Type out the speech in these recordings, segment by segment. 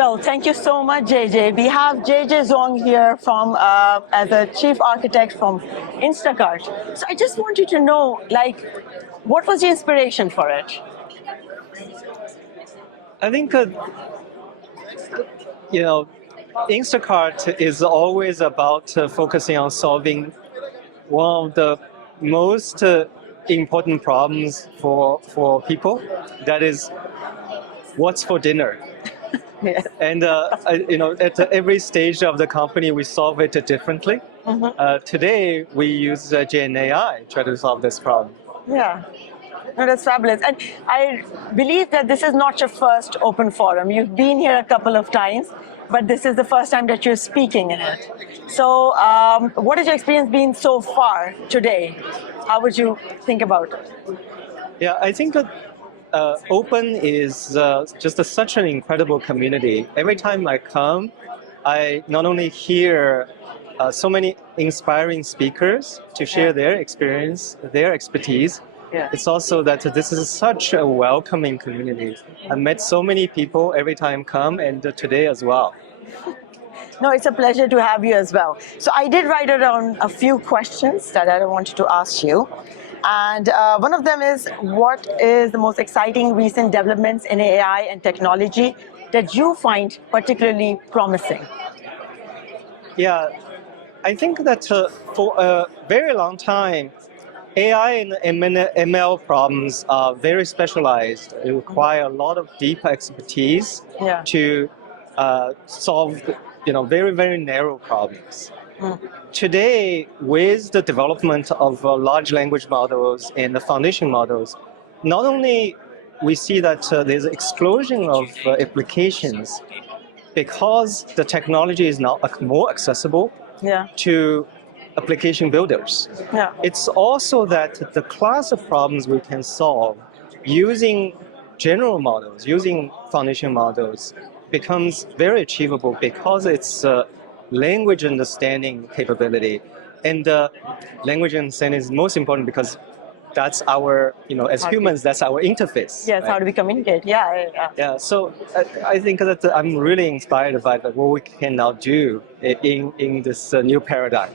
Well, thank you so much, JJ. We have JJ Zhuang here from as a chief architect from Instacart. So I just wanted to know, like, what was the inspiration for it? I think, Instacart is always about focusing on solving one of the most important problems for people. That is, what's for dinner? Yes. And at every stage of the company, we solve it differently. Mm-hmm. Today, we use Gen AI to try to solve this problem. Yeah. No, that's fabulous. And I believe that this is not your first open forum. You've been here a couple of times, but this is the first time that you're speaking in it. So what has your experience been so far today? How would you think about it? Yeah, I think that Open is just such an incredible community. Every time I come, I not only hear so many inspiring speakers to share their experience, their expertise. Yeah. It's also that this is such a welcoming community. I met so many people every time I come, and today as well. No, it's a pleasure to have you as well. So I did write down a few questions that I wanted to ask you. And one of them is, what is the most exciting recent developments in AI and technology that you find particularly promising? Yeah, I think that for a very long time, AI and ML problems are very specialized. It requires a lot of deep expertise to solve, very, very narrow problems. Today, with the development of large language models and the foundation models, not only we see that there's an explosion of applications because the technology is now more accessible to application builders. Yeah. It's also that the class of problems we can solve using general models, using foundation models, becomes very achievable because it's language understanding capability. And language understanding is most important because that's our, as humans, that's our interface. Yes, right? how do we communicate? Yeah. So I think that I'm really inspired by what we can now do in this new paradigm.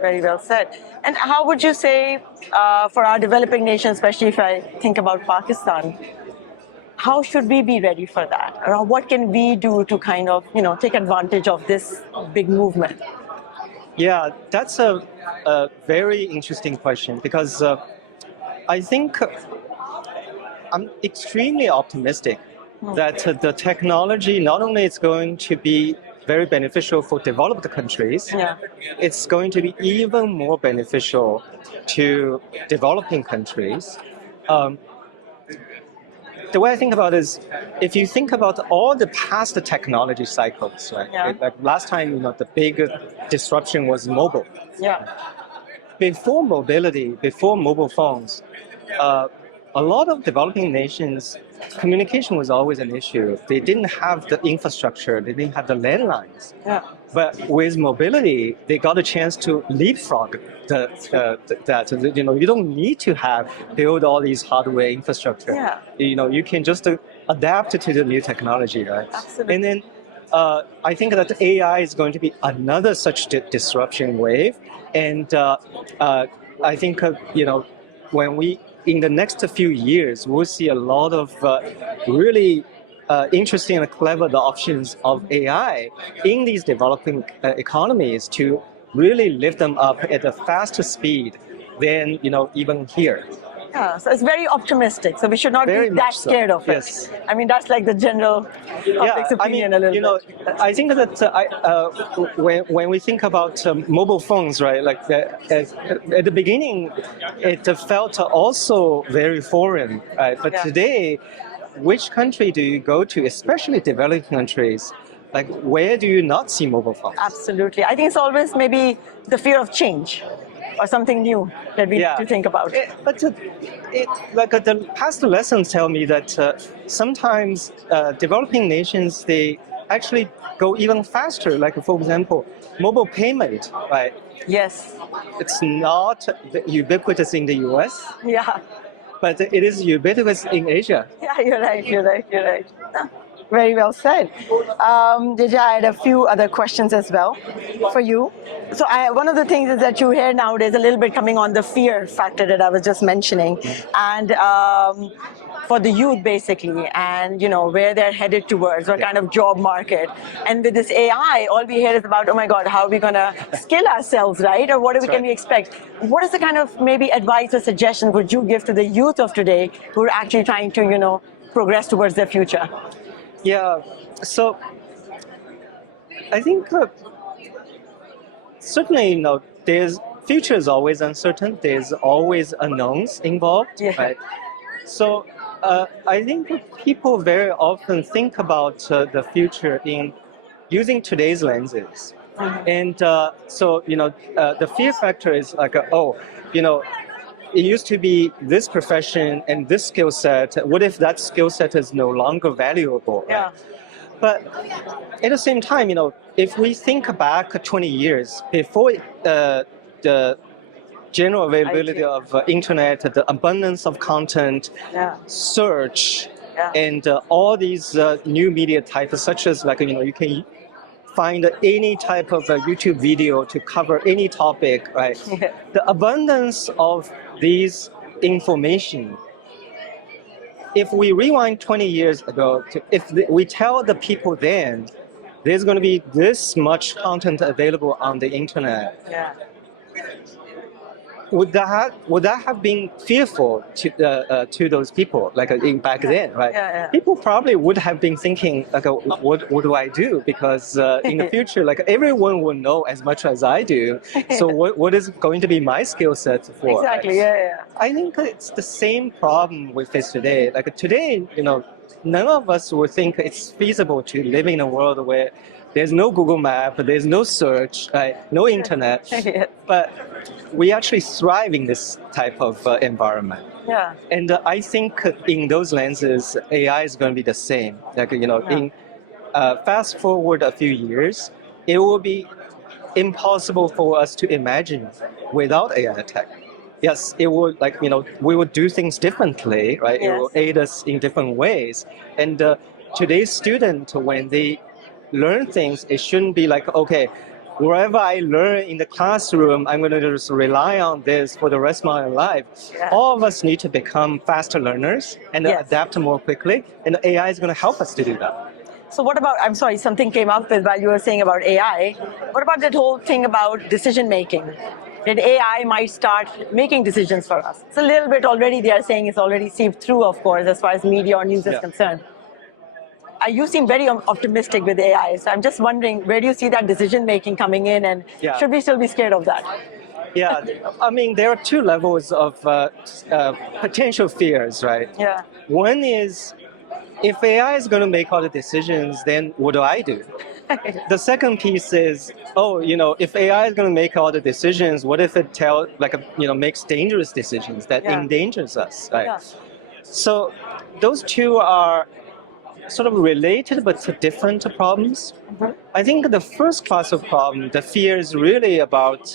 Very well said. And how would you say, for our developing nation, especially if I think about Pakistan, how should we be ready for that? Or what can we do to kind of, take advantage of this big movement? Yeah, that's a very interesting question because I think I'm extremely optimistic that the technology not only is going to be very beneficial for developed countries, it's going to be even more beneficial to developing countries. The way I think about it is, if you think about all the past technology cycles, right? Like last time, the big disruption was mobile. Yeah. Before mobility, before mobile phones, a lot of developing nations, communication was always an issue. They didn't have the infrastructure, they didn't have the landlines. Yeah. But with mobility, they got a chance to leapfrog that. You don't need to build all these hardware infrastructure. Yeah. You can just adapt to the new technology, right? Absolutely. And then I think that AI is going to be another such disruption wave. And I think, when in the next few years, we'll see a lot of really interesting and clever options of AI in these developing economies to really lift them up at a faster speed than even here. Yeah, so it's very optimistic. So we should not Very be that scared of it. Yes. I mean, that's like the general public's opinion a little bit. I think that when we think about mobile phones, right, like at the beginning, it felt also very foreign, right? But today, which country do you go to, especially developing countries? Like, where do you not see mobile phones? Absolutely. I think it's always maybe the fear of change or something new that we need to think about. But the past lessons tell me that sometimes developing nations, they actually go even faster. Like, for example, mobile payment, right? Yes. It's not ubiquitous in the US. Yeah. But it is ubiquitous in Asia. Yeah, you're right. Very well said. Dija, I had a few other questions as well for you. So one of the things is that you hear nowadays a little bit coming on the fear factor that I was just mentioning, and for the youth basically, and where they're headed towards, what kind of job market. And with this AI, all we hear is about, oh my God, how are we going to skill ourselves, right? Or what can we expect? What is the kind of maybe advice or suggestion would you give to the youth of today who are actually trying to, progress towards their future? Yeah, so I think certainly, there's future is always uncertain. There's always unknowns involved, right? So I think people very often think about the future in using today's lenses. And so, the fear factor is like, it used to be this profession and this skill set. What if that skill set is no longer valuable? Yeah. But at the same time, if we think back 20 years before the general availability of internet, the abundance of content, search, and all these new media types, such as you can find any type of YouTube video to cover any topic, right? The abundance of these information. If we rewind 20 years ago, we tell the people then, there's going to be this much content available on the internet. Yeah. Would that have been fearful to those people back then, right? Yeah. People probably would have been thinking what do I do? Because in the future, everyone will know as much as I do. So what is going to be my skill set for? Exactly. Right? Yeah. I think it's the same problem we face today. Today, none of us would think it's feasible to live in a world where there's no Google Map, there's no search, right? No internet. But we actually thrive in this type of environment. Yeah. And I think in those lenses, AI is going to be the same. In fast forward a few years, it will be impossible for us to imagine without AI tech. Yes, it will we would do things differently, right? Yes. It will aid us in different ways. And today's student, when they learn things, it shouldn't be okay, wherever I learn in the classroom, I'm going to just rely on this for the rest of my life. Yeah. All of us need to become faster learners and adapt more quickly, and AI is going to help us to do that. So what about, I'm sorry, something came up while you were saying about AI. What about that whole thing about decision making? That AI might start making decisions for us. It's a little bit already, they are saying it's already seeped through, of course, as far as media or news is concerned. You seem very optimistic with AI, so I'm just wondering, where do you see that decision making coming in, and should we still be scared of that? Yeah, I mean, there are two levels of potential fears, right? Yeah. One is, if AI is going to make all the decisions, then what do I do? The second piece is, if AI is going to make all the decisions, what if it makes dangerous decisions that endangers us, right? Yeah. So those two are sort of related but different problems. Mm-hmm. I think the first class of problem, the fear is really about,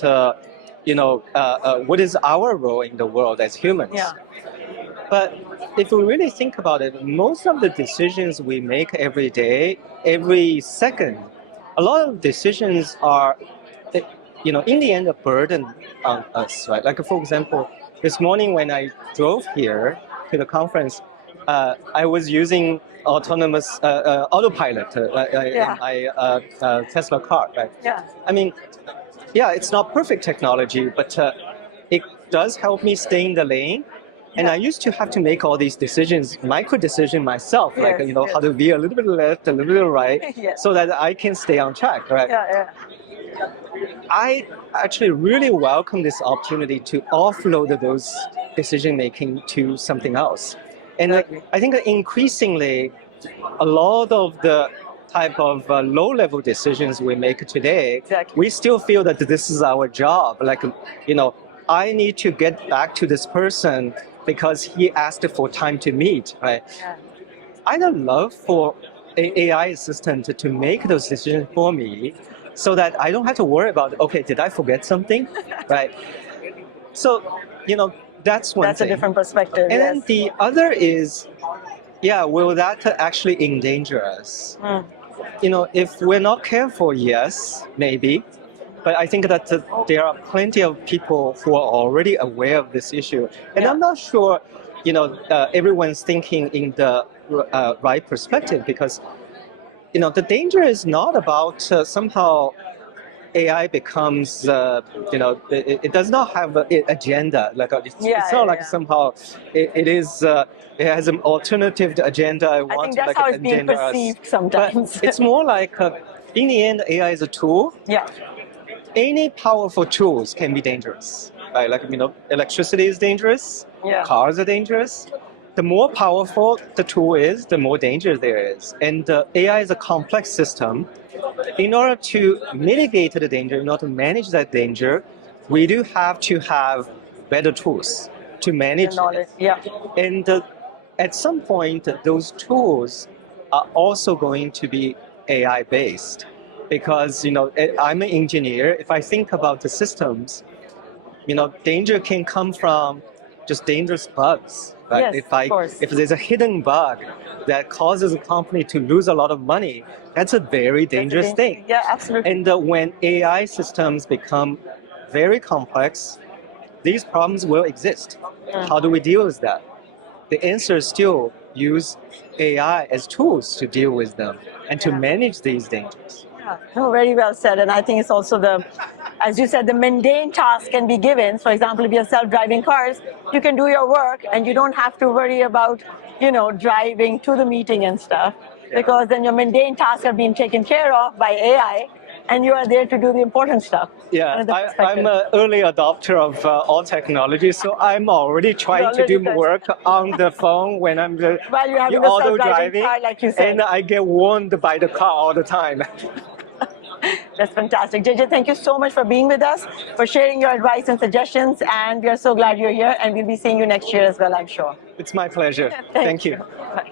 what is our role in the world as humans? Yeah. But if we really think about it, most of the decisions we make every day, every second, a lot of decisions are, in the end, a burden on us, right? For example, this morning when I drove here to the conference, I was using autonomous autopilot in my Tesla car, right? Yeah. I mean, it's not perfect technology, but it does help me stay in the lane. And I used to have to make all these decisions, micro decisions myself, how to veer a little bit left, a little bit right, so that I can stay on track, right? Yeah. I actually really welcome this opportunity to offload those decision making to something else. And I think increasingly, a lot of the type of low-level decisions we make today, we still feel that this is our job. I need to get back to this person because he asked for time to meet, right? Yeah. I'd love for an AI assistant to make those decisions for me so that I don't have to worry about, okay, did I forget something, right? So, that's one thing. That's a different perspective. And then the other is, Yeah, will that actually endanger us? If we're not careful, yes, maybe. But I think that there are plenty of people who are already aware of this issue. And Yeah. I'm not sure, everyone's thinking in the right perspective because, the danger is not about somehow AI becomes, it does not have an agenda. It's not like somehow it has an alternative agenda. I think that's how it's being perceived sometimes. But it's more like, in the end, AI is a tool. Yeah. Any powerful tools can be dangerous. Right? Electricity is dangerous. Yeah. Cars are dangerous. The more powerful the tool is, the more danger there is. And AI is a complex system. In order to mitigate the danger, in order to manage that danger, we do have to have better tools to manage it. Yeah. And at some point, those tools are also going to be AI based. Because I'm an engineer. If I think about the systems, danger can come from just dangerous bugs. Right? Yes, of course. If there's a hidden bug that causes a company to lose a lot of money, that's a very dangerous thing. Yeah, absolutely. And when AI systems become very complex, these problems will exist. How do we deal with that? The answer is still use AI as tools to deal with them and to manage these dangers. No, very well said. And I think it's also as you said, the mundane task can be given. For example, if you have self-driving cars, you can do your work and you don't have to worry about, driving to the meeting and stuff, because then your mundane tasks are being taken care of by AI and you are there to do the important stuff. Yeah, I'm an early adopter of all technology, so I'm already trying to do work on the phone when I'm while you're having auto driving, car, like you said. And I get warned by the car all the time. That's fantastic. JJ, thank you so much for being with us, for sharing your advice and suggestions, and we are so glad you're here, and we'll be seeing you next year as well, I'm sure. It's my pleasure. Thank you. Bye.